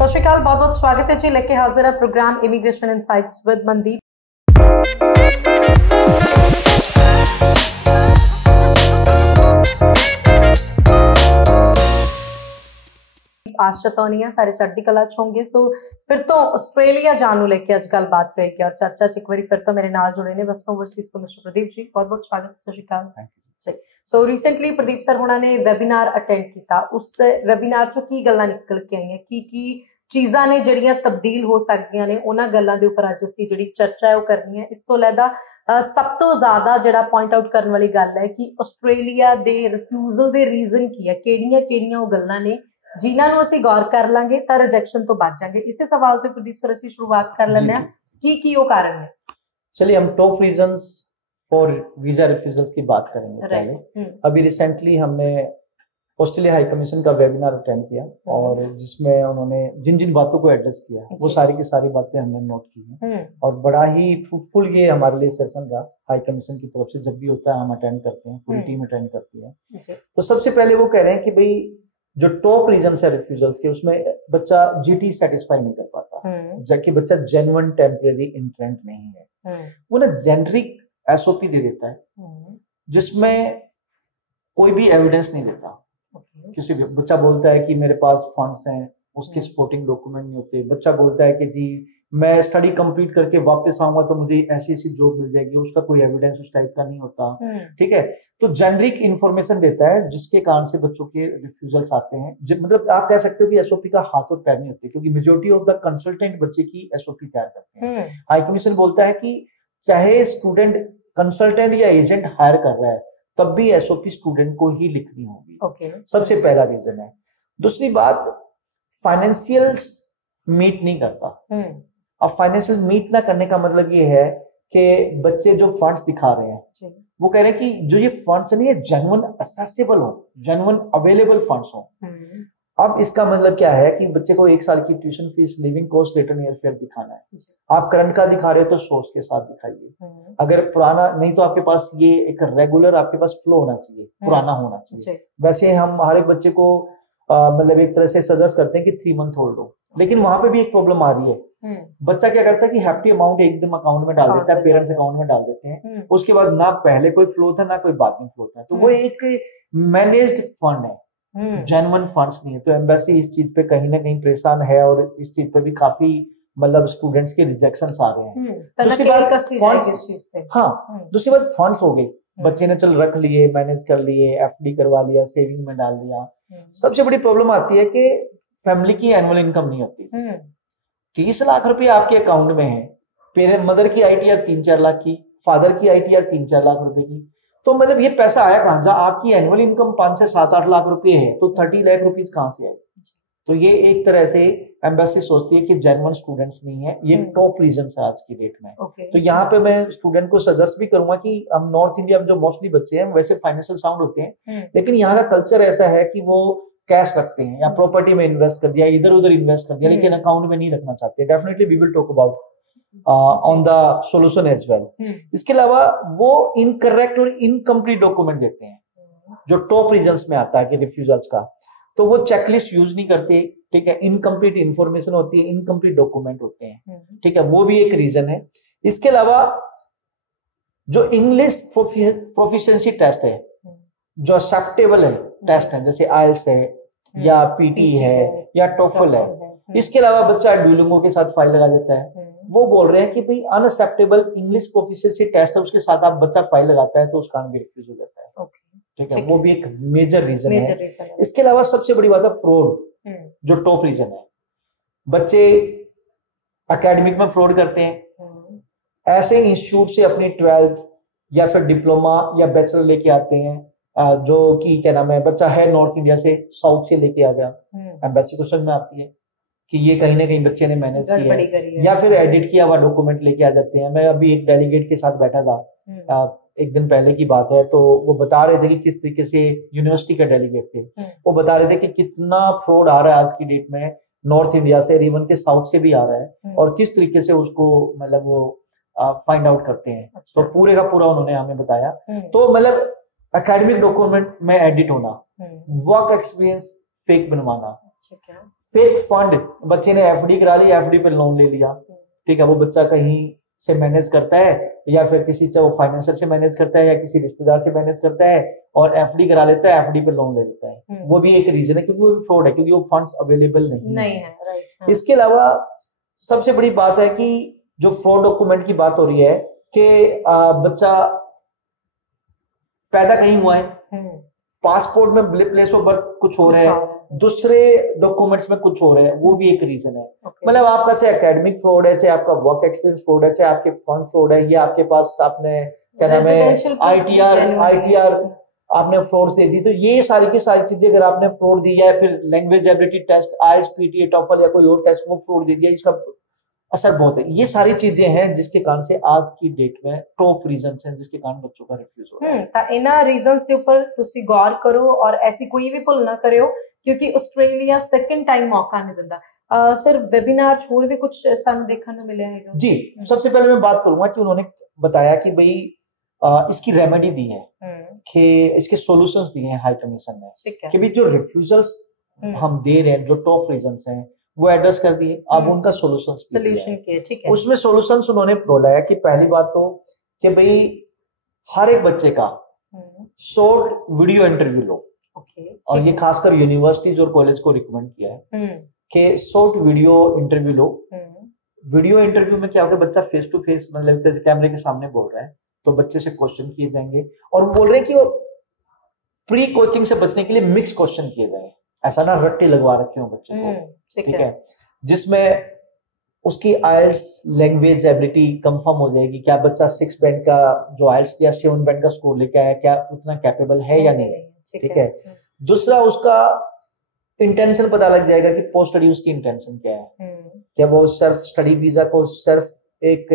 सत श्री अकाल, बहुत बहुत स्वागत है जी। लेके हाजिर है programme immigration insights with Mandeep. आशा तो नहीं है सारे चढ़ती कला च होंगे। सो फिर तो आस्ट्रेलिया जान लेके अजकल बात रहेगी और चर्चा च एक बार फिर तो मेरे नाल जुड़े ने वेस्टर्न ओवरसीज तो मिस्टर प्रदीप जी, बहुत बहुत स्वागत। सत श्री अकाल जी। सो रिसेंटली प्रदीप सर होना ने वैबीनार अटेंड किया, उस वैबीनार चो की गल्लां निकल के आई की चीज़ां ने जिहड़ियां तब्दील हो सकदियां ने, उन्हां गल्लां दे उपर अज असीं जिहड़ी चर्चा है वो करनी है। इस तो लैदा सब तो ज्यादा जिहड़ा पॉइंट आउट करने वाली गल है कि आस्ट्रेलिया दे रिफ्यूजल दे रीजन की है, किहड़ियां-किहड़ियां वो गल्लां ने जिन्हां नूं असीं गौर कर लांगे तां रिजेक्शन तो बच जाएंगे। इसे सवाल से प्रदीप सर असीं शुरुआत कर लैंदे हां की वो कारण है। चलिए हम top reasons for visa refusals की बात करेंगे पहले। अभी रिसेंटली हमने ऑस्ट्रेलिया हाई कमीशन का वेबिनार अटेंड किया और जिसमें उन्होंने जिन जिन बातों को एड्रेस किया वो सारी की सारी बातें हमने नोट की हैं और बड़ा ही फ्रूटफुल ये हमारे लिए सेशन रहा। हाई कमीशन की तरफ से जब भी होता है हम अटेंड करते हैं, पूरी टीम अटेंड करती है। तो सबसे पहले वो कह रहे हैं कि भाई जो टॉप रीजन है रिफ्यूजल्स के, उसमें बच्चा जीटी सेटिस्फाई नहीं कर पाता, जबकि बच्चा जेन्युइन टेम्परेरी इंट्रेंट नहीं है। वो ना जेनरिक एसओपी दे देता है जिसमें कोई भी एविडेंस नहीं देता। किसी बच्चा बोलता है कि मेरे पास फंड्स हैं, उसके सपोर्टिंग डॉक्यूमेंट नहीं होते। बच्चा बोलता है कि जी मैं स्टडी कंप्लीट करके वापस आऊंगा तो मुझे ऐसी ऐसी जॉब मिल जाएगी, उसका कोई एविडेंस उस टाइप का नहीं होता। ठीक है, तो जेनरिक इंफॉर्मेशन देता है जिसके कारण से बच्चों के रिफ्यूजल्स आते हैं। मतलब आप कह सकते हो कि एसओपी का हाथ और पैर नहीं होते, क्योंकि मेजोरिटी ऑफ द कंसल्टेंट बच्चे की एसओपी तैयार करते हैं। हाई कमीशन बोलता है कि चाहे स्टूडेंट कंसल्टेंट या एजेंट हायर कर रहा है तब भी एसओपी स्टूडेंट को ही लिखनी होगी। सबसे पहला रीजन है। दूसरी बात, फाइनेंशियल्स मीट नहीं करता। अब फाइनेंशियल मीट ना करने का मतलब ये है कि बच्चे जो फंड्स दिखा रहे हैं वो कह रहे हैं कि जो ये फंड्स है ये जेन्युइन एक्सेसिबल हो, जेन्युइन अवेलेबल फंड्स हो। अब इसका मतलब क्या है कि बच्चे को 1 साल की tuition fees, living cost, return airfare दिखाना है। आप करंट का दिखा रहे हो तो सोर्स के साथ दिखाइए। अगर पुराना नहीं तो आपके पास ये एक रेगुलर आपके पास फ्लो होना चाहिए, पुराना होना चाहिए। वैसे हम हर एक बच्चे को मतलब एक तरह से सजेस्ट करते हैं कि 3 मंथ ओल्ड हो, लेकिन वहां पे भी एक प्रॉब्लम आ रही है। बच्चा क्या करता है कि हैप्पी अमाउंट एकदम अकाउंट में डाल देता है, पेरेंट्स अकाउंट में डाल देते हैं, उसके बाद ना पहले कोई फ्लो था ना कोई बाद में फ्लो था। तो वो एक मैनेज्ड फंड है, जेन्युइन फंड्स नहीं है। तो एम्बेसी इस चीज पे कहीं ना कहीं परेशान है और इस चीज पे भी काफी मतलब स्टूडेंट्स के रिजेक्शंस आ रहे हैं। दूसरी बात फंड्स, हाँ दूसरी बात फंड्स हो गई, बच्चे ने चल रख लिए, मैनेज कर लिए, एफडी करवा लिया, सेविंग में डाल दिया। सबसे बड़ी प्रॉब्लम आती है कि फैमिली की एनुअल इनकम नहीं होती। 30 लाख रुपए आपके अकाउंट में है, पेरेंट मदर की आईटीआर 3-4 लाख की, फादर की आईटीआर 3-4 लाख रुपए की, तो मतलब ये पैसा आया कहां से? आपकी एनुअल इनकम 5 से 7-8 लाख रुपए है तो 30 लाख रुपीज कहां से आएगी? तो ये एक तरह से एम्बेसी सोचती है कि जेन्युइन स्टूडेंट्स नहीं है। ये टॉप रीजन है आज की डेट में। तो यहाँ पे मैं स्टूडेंट को सजेस्ट भी करूंगा कि हम नॉर्थ इंडिया में जो मोस्टली बच्चे हैं वैसे फाइनेंशियल साउंड होते हैं, लेकिन यहाँ का कल्चर ऐसा है कि वो कैश रखते हैं या प्रॉपर्टी में इन्वेस्ट कर दिया, इधर उधर इन्वेस्ट कर दिया, लेकिन अकाउंट में नहीं रखना चाहते। Definitely we will talk about on the solution as well. इसके अलावा वो इनकरेक्ट और इनकम्प्लीट डॉक्यूमेंट देते हैं, जो टॉप रीजन्स में आता है कि रिफ्यूजल्स का। तो वो चेकलिस्ट यूज नहीं करते, ठीक है, इनकम्प्लीट इंफॉर्मेशन होती है, इनकम्प्लीट डॉक्यूमेंट होते हैं, ठीक है, वो भी एक रीजन है। इसके अलावा जो इंग्लिश प्रोफिशिएंसी टेस्ट है, जो एक्सेप्टेबल है टेस्ट है, जैसे आइल्स है या पीटी है या टोफल है, इसके अलावा बच्चा ड्यूलिंगो के साथ फाइल लगा देता है। वो बोल रहे हैं कि भाई अनएक्सेप्टेबल इंग्लिश प्रोफिशिएंसी टेस्ट है, उसके साथ आप बच्चा फाइल लगाता है तो उसका भी रिफ्यूज हो जाता है। ठीक है, वो भी एक मेजर रीजन है। इसके अलावा सबसे बड़ी बात है फ्रॉड, जो टॉप रीजन है। बच्चे एकेडमिक में फ्रॉड करते हैं, ऐसे इंस्टीट्यूट से अपनी 12th या फिर डिप्लोमा या बैचलर लेके आते हैं, जो कि क्या नाम है, बच्चा है नॉर्थ इंडिया से, साउथ से लेके आ गया, एम्बेसी को समझ में आती है कि ये कहीं ना कहीं बच्चे ने मैनेज किया है या फिर एडिट किया हुआ डॉक्यूमेंट लेके आ जाते हैं। मैं अभी एक डेलीगेट के साथ बैठा था, एक दिन पहले की बात है, तो वो बता रहे थे कि किस तरीके से यूनिवर्सिटी का डेलीगेट थे, वो बता रहे थे कि कितना फ्रॉड आ रहा है आज की डेट में नॉर्थ इंडिया से, इवन के साउथ से भी आ रहा है, और किस तरीके से उसको मतलब वो फाइंड आउट करते हैं। तो पूरे का पूरा उन्होंने हमें बताया। तो मतलब एकेडमिक डॉक्यूमेंट में एडिट होना, वर्क एक्सपीरियंस फेक बनवाना, फेक फंड, बच्चे ने एफडी करा ली, एफडी पे लोन ले लिया, ठीक है, वो बच्चा कहीं से मैनेज करता है या फिर किसी से वो फाइनेंशियल से मैनेज करता है या किसी रिश्तेदार से मैनेज करता है और एफडी करा लेता है, एफडी पे लोन ले लेता है। वो भी एक रीजन है, क्योंकि वो फ्रॉड है, क्योंकि वो फंड्स अवेलेबल नहीं है। राइट। इसके अलावा सबसे बड़ी बात है कि जो फ्रॉड डॉक्यूमेंट की बात हो रही है कि बच्चा पैदा कहीं हुआ है, पासपोर्ट में प्लेस ऑफ बर्थ कुछ हो रहा है, दूसरे डॉक्यूमेंट्स में कुछ हो रहा है, वो भी एक रीजन है। मतलब आपका चाहे एकेडमिक फ्रॉड है, चाहे आपका वर्क एक्सपीरियंस फ्रॉड है, चाहे आपके फंड फ्रॉड है, या आपके पास आपने क्या नाम है आईटीआर आपने फ्रॉड दे दी, तो ये सारी की सारी चीजें अगर आपने फ्रॉड दी है, फिर language ability test, IELTS, PTE, TOEFL या कोई और टेस्ट वो फ्रॉड दे दिया, इसका असर बहुत है। ये सारी चीजें हैं जिसके कारण से आज की डेट में टॉप रीजंस हैं जिसके कारण बच्चों का रिफ्यूज हो रहा है। ਤਾਂ ਇਹਨਾਂ ਰੀਜ਼ਨਸ ਦੇ ਉੱਪਰ ਤੁਸੀਂ ਗੌਰ ਕਰੋ ਔਰ ਐਸੀ ਕੋਈ ਵੀ ਭੁੱਲ ਨਾ ਕਰਿਓ, क्योंकि ਆਸਟ੍ਰੇਲੀਆ ਸੈਕੰਡ ਟਾਈਮ मौका नहीं ਦਿੰਦਾ। सर वेबिनार छोड़ भी कुछ सानू देखने को मिला है? जी, सबसे पहले मैं बात करूंगा कि उन्होंने बताया कि भाई इसकी रेमेडी दी है, कि इसके सॉल्यूशंस दिए हैं हाई कमीशन ने, कि भाई जो रिफ्यूजल्स हम दे रहे हैं, जो टॉप रीजंस हैं वो एड्रेस कर दिए, अब उनका सोल्यूशन किए। ठीक है, उसमें सॉल्यूशंस उन्होंने बोला है कि पहली बात तो कि भाई हर एक बच्चे का शॉर्ट वीडियो इंटरव्यू लो, और ये खासकर यूनिवर्सिटीज और कॉलेज को रिकमेंड किया है कि शॉर्ट वीडियो इंटरव्यू लो। वीडियो इंटरव्यू में क्या होगा, बच्चा फेस टू फेस, मतलब जैसे कैमरे के सामने बोल रहा है तो बच्चे से क्वेश्चन किए जाएंगे, और बोल रहे हैं कि वो प्री कोचिंग से बचने के लिए मिक्स क्वेश्चन किए जाए, ऐसा ना रट्टे लगवा रखे हो बच्चे को, ठीक है, जिसमें उसकी आइल्स लैंग्वेज एबिलिटी कंफर्म हो जाएगी, क्या बच्चा 6 बैंड का जो आइल्स या 7 बैंड का स्कोर लेके आया, क्या उतना कैपेबल है या नहीं, ठीक है। दूसरा, उसका इंटेंशन पता लग जाएगा कि पोस्ट स्टडी उसकी इंटेंशन क्या है, क्या वो सिर्फ स्टडी वीजा को सिर्फ एक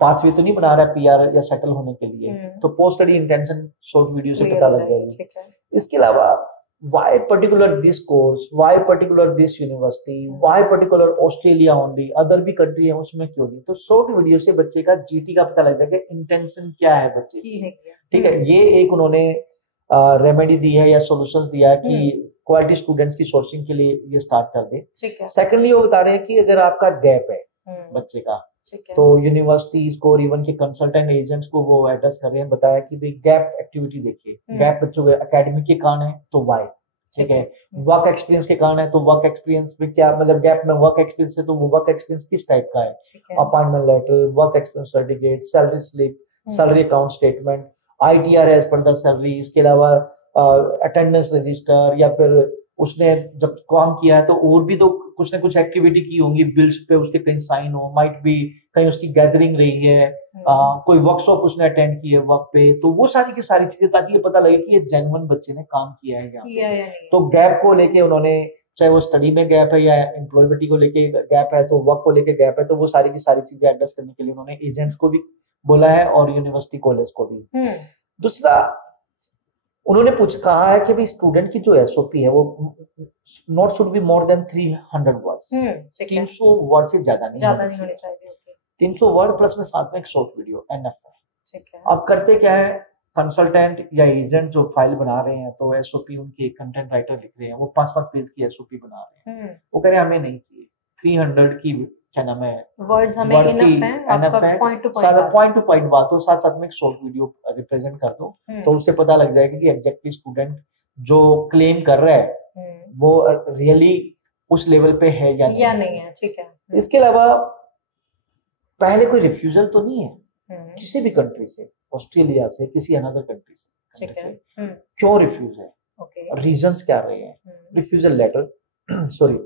पाथवे तो नहीं बना रहा है पीआर या सेटल होने के लिए, तो post study intention short video से पता लग जाएगी। इसके अलावा why particular this course, why particular this university, why particular Australia only, other भी कंट्री है उसमें क्यों नहीं, तो शॉर्ट वीडियो से बच्चे का जीटी का पता लगता है कि इंटेंशन क्या है बच्चे की, ठीक है। ये एक उन्होंने रेमेडी दी है या सॉल्यूशंस दिया है कि क्वालिटी स्टूडेंट्स की सोर्सिंग के लिए ये स्टार्ट कर दे। सेकेंडली वो बता रहे हैं कि अगर आपका गैप है बच्चे का, तो यूनिवर्सिटीज को और इवन के कंसल्टेंट एजेंट्स को वो एड्रेस कर रहे हैं, बताया कि भाई गैप एक्टिविटी देखिए, गैप बच्चों के एकेडमिक के कारण है तो वाई, ठीक है, वर्क एक्सपीरियंस के कारण है तो वर्क एक्सपीरियंस में क्या, मतलब गैप में वर्क एक्सपीरियंस है तो वो वर्क एक्सपीरियंस किस टाइप का है, appointment letter, work experience certificate, salary slip, salary account statement, ITR as per the salary, इसके अलावा अटेंडेंस रजिस्टर, या फिर उसने जब काम किया है तो और भी तो कुछ ना कुछ एक्टिविटी की होंगी, बिल्स पे उसके कहीं साइन हो, माइट भी कहीं उसकी गैदरिंग रही है, कोई वर्कशॉप उसने अटेंड की है वर्क पे, तो वो सारी की सारी चीजें, ताकि ये पता लगे कि ये जेन्युइन बच्चे ने काम किया है यहाँ पे। तो गैप को लेके उन्होंने, चाहे वो स्टडी में गैप है या एम्प्लॉयबिलिटी को लेके गैप है, तो वर्क को लेके गैप है, तो वो सारी की सारी चीजें एड्रेस करने के लिए उन्होंने एजेंट्स को भी बोला है और यूनिवर्सिटी कॉलेज को भी। दूसरा, उन्होंने कहा है कि भाई स्टूडेंट की जो एसओपी है वो not should be more than 300 words, 300 word से ज्यादा नहीं होने चाहिए। 300 वर्ड प्लस में साथ में एक शॉर्ट वीडियो एनएफ है। अब करते क्या है, कंसल्टेंट या एजेंट जो फाइल बना रहे हैं, तो एसओपी उनके कंटेंट राइटर लिख रहे हैं, वो 5-5 पेज की एसओपी बना रहे हैं, वो कह रहे हैं हमें नहीं चाहिए 300 की, क्या नाम है, वर्ड्स हमें इनफ है, आपका पॉइंट टू पॉइंट बात हो, साथ साथ में एक शॉर्ट वीडियो रिप्रेजेंट कर दो, तो उससे पता लग जाएगा कि एग्जैक्टली स्टूडेंट जो क्लेम कर रहा है वो रियली उस लेवल पे है या नहीं है, ठीक है। इसके अलावा पहले कोई रिफ्यूजल तो नहीं है किसी भी कंट्री से, ऑस्ट्रेलिया से, किसी अनदर कंट्री से, क्यों रिफ्यूज है, रीजंस क्या रहे हैं, रिफ्यूजल लेटर, सॉरी,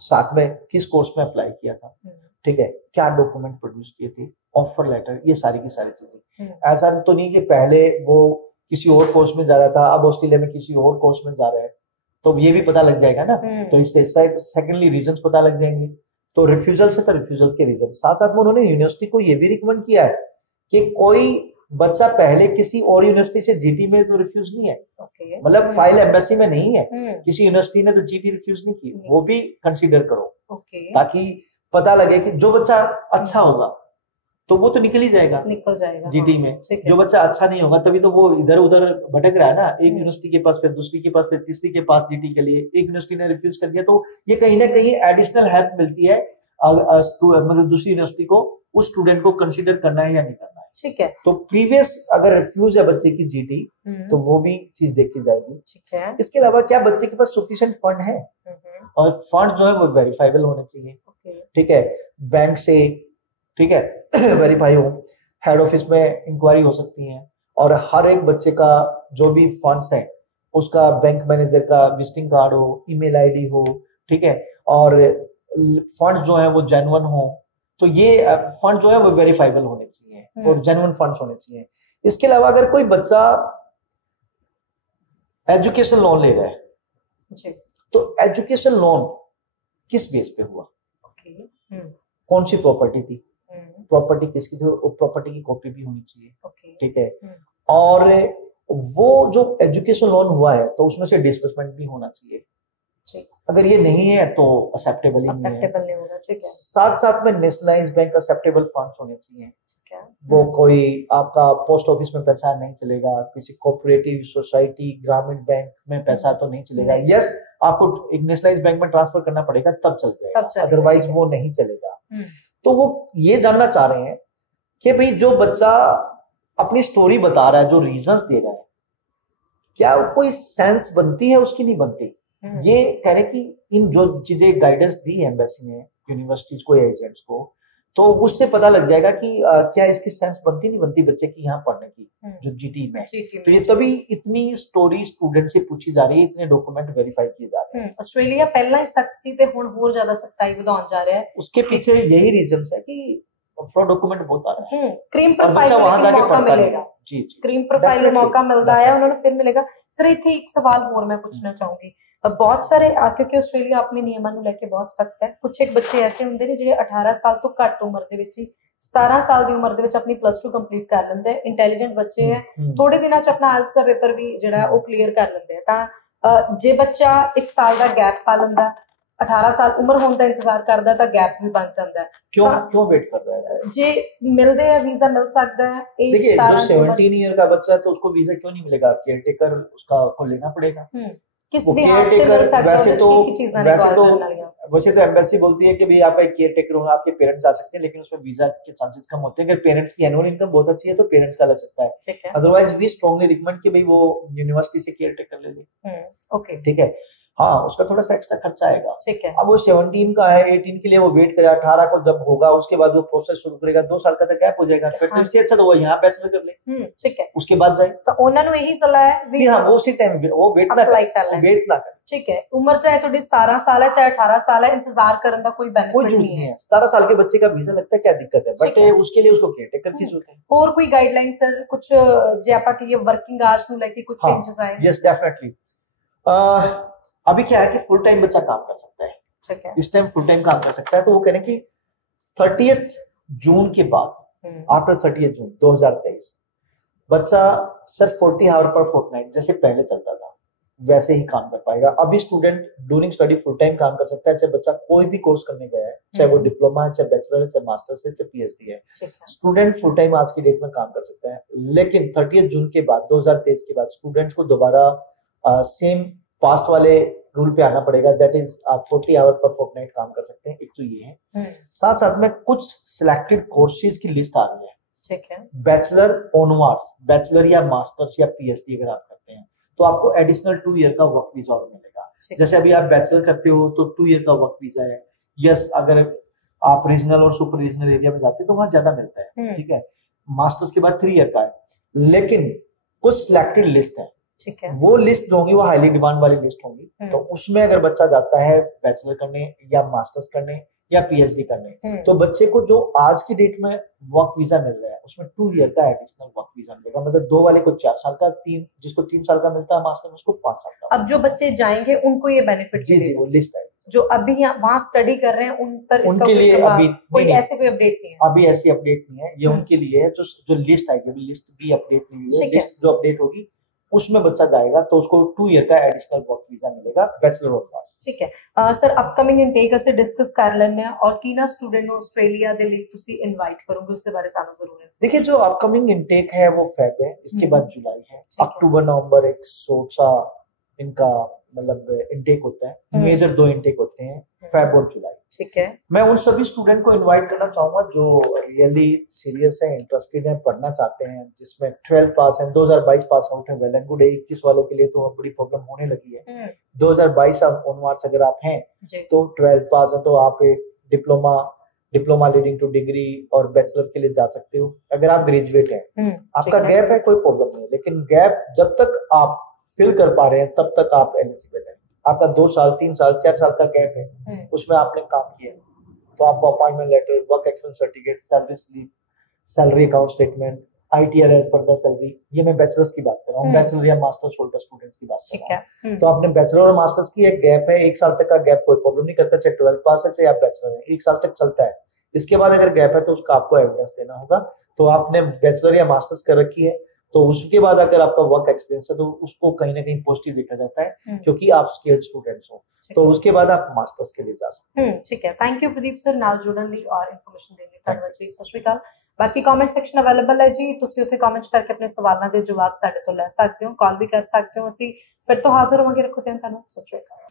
साथ में किस कोर्स में अप्लाई किया था, ठीक है, क्या डॉक्यूमेंट प्रोड्यूस किए थे, ऑफर लेटर, ये सारी की सारी चीजें। ऐसा तो नहीं कि पहले वो किसी और कोर्स में जा रहा था, अब ऑस्ट्रेलिया में किसी और कोर्स में जा रहा है, तो ये भी पता लग जाएगा ना, तो इससे सेकेंडली रीजंस पता लग जाएंगे। तो रिफ्यूजल से तो रिफ्यूजल के रीजन, साथ साथ में उन्होंने यूनिवर्सिटी को ये भी रिकमेंड किया है कि कोई बच्चा पहले किसी और यूनिवर्सिटी से जीटी में तो रिफ्यूज नहीं है, मतलब फाइल एम्बेसी में नहीं है, किसी यूनिवर्सिटी ने तो जीटी रिफ्यूज नहीं की, वो भी कंसीडर करो, ताकि पता लगे कि जो बच्चा अच्छा होगा तो वो तो निकल ही जाएगा, निकल जाएगा जीटी में। जो बच्चा अच्छा नहीं होगा तभी तो वो इधर उधर भटक रहा है ना, एक यूनिवर्सिटी के पास, फिर दूसरी के पास, फिर तीसरी के पास जीटी के लिए। एक यूनिवर्सिटी ने रिफ्यूज कर दिया तो ये कहीं ना कहीं एडिशनल हेल्प मिलती है मतलब दूसरी यूनिवर्सिटी को उस स्टूडेंट को कंसिडर करना है या नहीं करना है। ठीक है। तो प्रीवियस अगर रिफ्यूज है बच्चे की जीटी तो वो भी चीज देखी जाएगी। ठीक है। इसके अलावा क्या बच्चे के पास सफिशिएंट फंड है, और फंड जो है वो वेरीफाइबल होने चाहिए। ठीक है, बैंक से, ठीक है, वेरीफाई हो, हेड ऑफिस में इंक्वायरी हो सकती है, और हर एक बच्चे का जो भी फंड्स है उसका बैंक मैनेजर का विजिटिंग कार्ड हो, ईमेल आईडी हो, ठीक है, और फंड जो है वो जेन्युइन हो। तो ये फंड जो है वो वेरीफाइबल होने चाहिए और जेन्युइन फंड्स होने चाहिए। इसके अलावा अगर कोई बच्चा एजुकेशन लोन ले रहा है जी, तो एजुकेशन लोन किस बेस पे हुआ, कौन सी प्रॉपर्टी थी, प्रॉपर्टी किसकी थी, प्रॉपर्टी की कॉपी भी होनी चाहिए। ठीक है, और वो जो एजुकेशन लोन हुआ है तो उसमें से डिस्बर्समेंट भी होना चाहिए। अगर ये नहीं है तो एक्सेप्टेबल ही नहीं होगा। ठीक है, साथ साथ में नेशनलाइज्ड बैंक एक्सेप्टेबल फंड्स होने चाहिए। वो कोई आपका पोस्ट ऑफिस में पैसा नहीं चलेगा, किसी कोऑपरेटिव सोसाइटी ग्रामीण बैंक में पैसा तो नहीं चलेगा। यस, आपको एक नेशनलाइज्ड बैंक में ट्रांसफर करना पड़ेगा तब चल जाएगा, अदरवाइज वो नहीं चलेगा। तो वो ये जानना चाह रहे हैं कि भाई जो बच्चा अपनी स्टोरी बता रहा है, जो रीजंस दे रहा है, क्या कोई सेंस बनती है उसकी, नहीं बनती। ये कह रहे कि इन जो चीजें गाइडेंस दी है एम्बेसी ने यूनिवर्सिटीज को या एजेंट्स को, तो उससे पता लग जाएगा कि क्या इसकी सेंस बनती नहीं बनती बच्चे की यहाँ पढ़ने की, जो जीटी में। तो ये तभी इतनी स्टोरी स्टूडेंट से पूछी जा रही है, इतने डॉक्यूमेंट वेरीफाई किए जा रहे हैं। ऑस्ट्रेलिया पहला ही सख्ती ते हुण होर ज्यादा सख्ताई वधाउण जा रहा है। उसके पीछे यही रीजन है कि फ्रॉड डॉक्यूमेंट बहुत आ रहा है। क्रीम प्रोफाइल वहां जाके मौका मिलेगा जी, क्रीम प्रोफाइल में मौका मिलता है, उन्होंने फिर मिलेगा। सर इत्थे एक सवाल होर मैं पूछना चाहूंगी, बहुत सारे क्योंकि ऑस्ट्रेलिया अपने नियमां नूं लेके बहुत सख्त है, कुछ एक बच्चे ऐसे हुंदे ने जिहड़े 18 साल तो घट उम्र दे विच ही 17 साल की उम्र दे विच अपनी +2 कंप्लीट कर लेंदे, इंटैलीजेंट बच्चे है, थोड़े दिनां च अपना आइएलटीएस दा पेपर भी जिहड़ा है वो क्लीयर कर लेंदे। तां जे बच्चा 1 साल दा गैप पा लैंदा, 18 साल उम्र होने का इंतजार करता है, तो गैप भी बन जाता है। क्यों वेट कर रहा है? जे मिलते हैं वीजा मिल सकता है। देखिए, जो 17 ईयर का बच्चा है तो उसको वीजा क्यों नहीं मिलेगा? केयरटेकर उसका को लेना पड़ेगा। किस लिहाज से मिल सकता है? वैसे तो एम्बेसी बोलती है कि भाई आप एक केयरटेकर हो, आपके पेरेंट्स आ सकते हैं, लेकिन उसमें वीजा के चांसेस कम होते हैं। अगर पेरेंट्स की एनुअल इनकम बहुत अच्छी है तो पेरेंट्स का लग सकता है, अदरवाइज वी स्ट्रांगली रिकमेंड कि भाई वो यूनिवर्सिटी से केयरटेकर ले ले। ओके, ठीक है, हाँ, उसका थोड़ा सा एक्स्ट्रा खर्चा आएगा। ठीक है, अब वो 17 का है, 18 के लिए वो वेट करे, 18 को जब होगा उसके बाद वो प्रोसेस शुरू करेगा, 2 साल का तो गैप हो जाएगा। फिर इससे अच्छा तो वो यहाँ बैचलर कर ले। ठीक है, उसके बाद जाए। तो उन्होंने यही सलाह है हाँ, वो उसी टाइम वो वेट ना करे। ठीक है, उम्र चाहे थोड़ी 17 साल है चाहे 18 साल है, इंतजार करने का कोई बेनिफिट नहीं है। 17 साल के बच्चे का वीजा लगता है, क्या दिक्कत है? बट उसके लिए उसको केयरटेकर की जरूरत है। और कोई गाइडलाइन सर, कुछ जे आपा के ये वर्किंग आवर्स ਨੂੰ लेके कुछ चेंजेस आए? Yes, definitely. अभी क्या है कि फुल टाइम बच्चा काम कर सकता है। ठीक है, इस टाइम फुल टाइम काम कर सकता है, तो वो कहने की 30 जून के बाद, आफ्टर 30 जून 2023 बच्चा सिर्फ 40 आवर पर फोर्टनाइट जैसे पहले चलता था वैसे ही काम कर पाएगा। अभी student during study full time काम कर सकता है, चाहे बच्चा कोई भी कोर्स करने गया है, चाहे वो डिप्लोमा है, चाहे बैचलर है, चाहे मास्टर्स है, चाहे पीएचडी है, स्टूडेंट फुल टाइम आज की डेट में काम कर सकता है। लेकिन 30 जून के बाद 2023 के बाद स्टूडेंट्स को दोबारा सेम पास्ट वाले रूल पे आना पड़ेगा, दैट इज आप 40 आवर पर फोर्टनाइट काम कर सकते हैं। एक तो ये है, साथ साथ में कुछ सिलेक्टेड कोर्सेज की लिस्ट आ रही है। ठीक है, बैचलर ऑनवर्ड्स, बैचलर या मास्टर्स या पीएचडी अगर आप करते हैं तो आपको एडिशनल 2 ईयर का वर्क वीजा और मिलेगा। जैसे अभी आप बैचलर करते हो तो 2 ईयर का वर्क वीजा है। यस, अगर आप रीजनल और सुपर रीजनल एरिया में जाते हैं तो वहां ज्यादा मिलता है। ठीक है, मास्टर्स के बाद 3 ईयर का है, लेकिन कुछ सिलेक्टेड लिस्ट है। ठीक है, वो लिस्ट जो होंगी वो हाईली डिमांड वाली लिस्ट होंगी, तो उसमें अगर बच्चा जाता है बैचलर करने या मास्टर्स करने या पीएचडी करने, तो बच्चे को जो आज की डेट में वर्क वीजा मिल रहा है उसमें 2 ईयर का एडिशनल वर्क वीजा मिलेगा। मतलब 2 वाले को 4 साल का, 3 जिसको 3 साल का मिलता है मास्टर में उसको 5 साल का। अब जो बच्चे जाएंगे उनको ये बेनिफिट जी जी, वो लिस्ट है। जो अभी वहाँ स्टडी कर रहे हैं उन पर उनके लिए अभी कोई ऐसे कोई अपडेट नहीं है। अभी ऐसी अपडेट नहीं है, ये उनके लिए है। जो लिस्ट आएगी, अभी लिस्ट भी अपडेट नहीं हुई है, लिस्ट जो अपडेट होगी उसमें बच्चा जाएगा तो उसको 2 ईयर का एडिशनल वर्क वीजा मिलेगा, बैचलर ऑफ आर्ट्स। ठीक है सर अपकमिंग इनटेक ਅਸੀਂ डिस्कस कर ਲੈਣੇ ਆ और ਕਿਹਨਾਂ स्टूडेंट ਨੂੰ ਆਸਟ੍ਰੇਲੀਆ ਦੇ ਲਈ ਤੁਸੀਂ ਇਨਵਾਈਟ ਕਰੋਗੇ उसके बारे ਸਾਨੂੰ जरूर देखिए जो अपकमिंग इनटेक है वो फेब है, इसके बाद जुलाई है, अक्टूबर नवंबर एक सोचा इनका मतलब इनटेक होता है। मेजर 2 इनटेक होते हैं, फेब और जुलाई। ठीक है, मैं उन सभी स्टूडेंट को इनवाइट करना चाहूंगा जो रियली सीरियस है, इंटरेस्टेड है, पढ़ना चाहते हैं, जिसमें 12 पास है, 2022 पास आउट है, वेल एंड गुड। 21 वालों के लिए तो अब बड़ी प्रॉब्लम होने लगी है। 2022 ऑनवर्ड्स अगर आप हैं तो 12 पास है तो आप डिप्लोमा लीडिंग टू डिग्री और बैचलर के लिए जा सकते हो। अगर आप ग्रेजुएट हैं, आपका गैप है कोई प्रॉब्लम नहीं, लेकिन गैप जब तक आप फिल कर पा रहे हैं तब तक आप एलिजिबल है। आपका 2 साल 3 साल 4 साल का गैप है, उसमें आपने काम किया तो आपको appointment letter, work experience certificate, salary slip, salary account statement, ITR as per the salary. ये मैं बैचलर्स की बात कर रहा हूँ, बैचलर या मास्टर्स होल्डर स्टूडेंट्स की बात कर रहा हूँ। तो आपने बैचलर और मास्टर्स की एक गैप है, 1 साल तक का गैप कोई प्रॉब्लम नहीं करता, चाहे 12 पास है चाहे आप बैचलर है, 1 साल तक चलता है। इसके बाद अगर गैप है तो उसका आपको एविडेंस देना होगा। तो आपने बैचलर या मास्टर्स कर रखी है तो उसके बाद अगर आपका वर्क एक्सपीरियंस है तो उसको कहीं ना कहीं पॉजिटिव देखा जाता है, क्योंकि आप स्किल्ड स्टूडेंट्स हो। तो उसके बाद आप मास्टर्स के लिए जा सकते हैं। ठीक है, थैंक यू प्रदीप सर नाल जुड़न ਲਈ और इन्फॉर्मेशन देने ਲਈ ਧੰਨਵਾਦ ਜੀ। ਸਤਿ ਸ਼੍ਰੀ ਅਕਾਲ। ਬਾਕੀ ਕਮੈਂਟ ਸੈਕਸ਼ਨ ਅਵੇਲੇਬਲ ਹੈ ਜੀ, ਤੁਸੀਂ ਉੱਥੇ ਕਮੈਂਟ ਕਰਕੇ ਆਪਣੇ ਸਵਾਲਾਂ ਦੇ ਜਵਾਬ ਸਾਡੇ ਤੋਂ ਲੈ ਸਕਦੇ ਹੋ, ਕਾਲ ਵੀ ਕਰ ਸਕਦੇ ਹੋ। ਅਸੀਂ ਫਿਰ ਤੋਂ ਹਾਜ਼ਰ ਹੋਵਾਂਗੇ। ਰੱਖੋ ਧਿਆਨ। ਧੰਨਵਾਦ। ਸਤਿ ਸ਼੍ਰੀ ਅਕਾਲ।